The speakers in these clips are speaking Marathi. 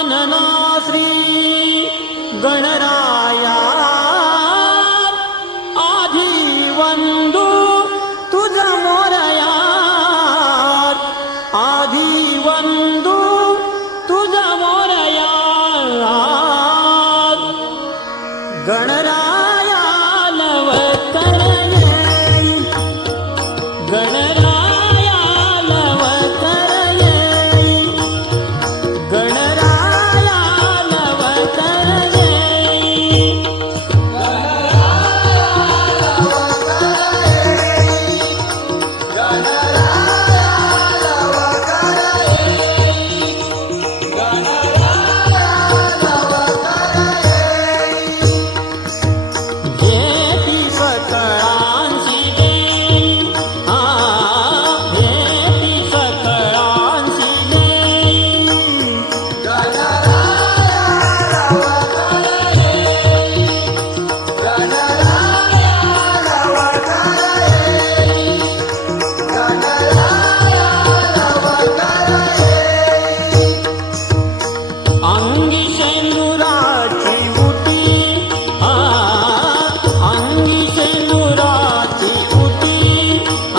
गजानना श्री गणराया आधी वंदू तुझा मोरया आधी वंदू तुझा मोरया गणराया लवकर येई गणराया लवकर येई गणराया लवकर येई भेटी सकळांची देई भेटी सकळांची देई अंगी शेंदुराची उटी अंगी शेंदुराची उटी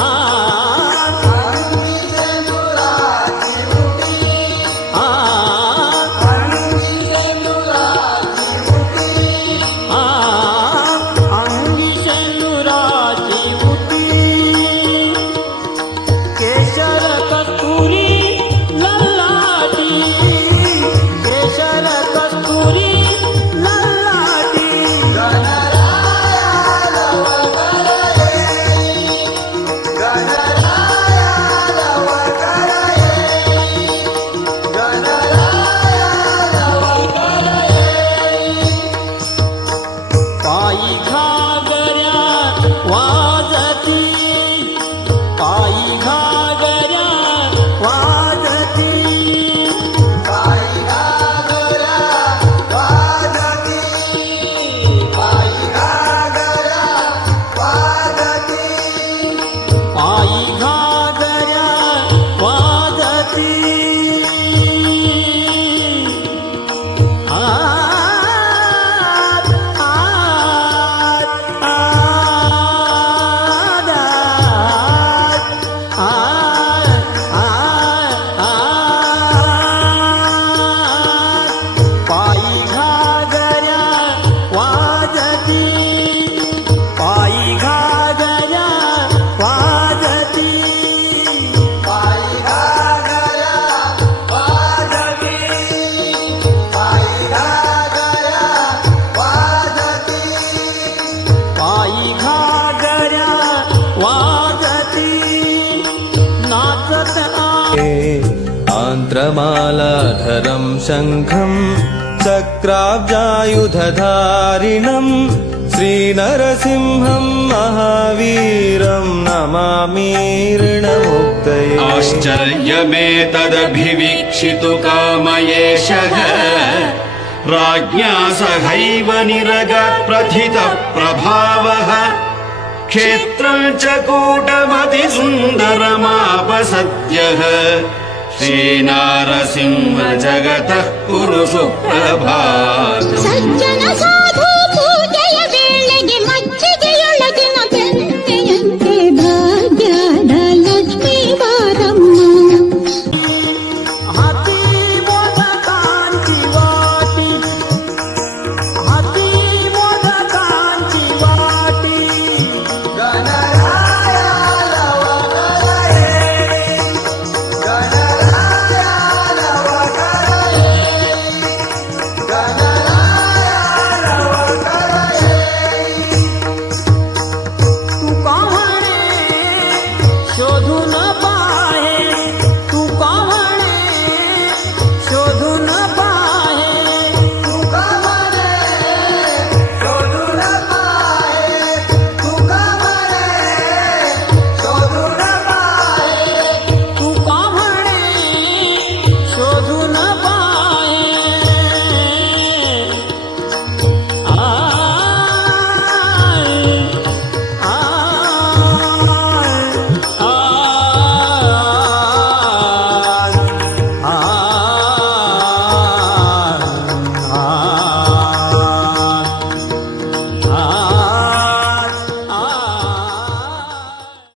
अंगी शेंदुराची उटी अंगी शेंदुराची उटी अंगी शेंदुराची उटी केशर कस्तुरी ललाटी केशर कस्तुरी ललाटी गणराया लवकर येई गणराया लवकर येई गणराया लवकर येई पायी घागऱ्या वाजती पायी घागऱ्या वाजती पायी घागऱ्या वाजती पायी घागऱ्या वाजती पायी घागऱ्या वाजती आत आत पायी घागऱ्या वाजती पायी घागऱ्या वाजती पायी घागऱ्या वाजती पायी घागऱ्या वाजती पायी घागऱ्या वाजती नाचत आन्त्रमालाधरं शङ्खं चक्राब्जायुधधारिणं श्रीनरसिंहं महावीरं नमामीर्णमुक्तये आश्चर्यमेतदभिवीक्षितु कामयेशः राज्ञा सहैव निरगप्रथितः प्रभावः क्षेत्रं च कूटमतिसुन्दरमापसद्यः श्रीनारसिंह जगतः कुरु सुप्रभातम् सज्जन साधु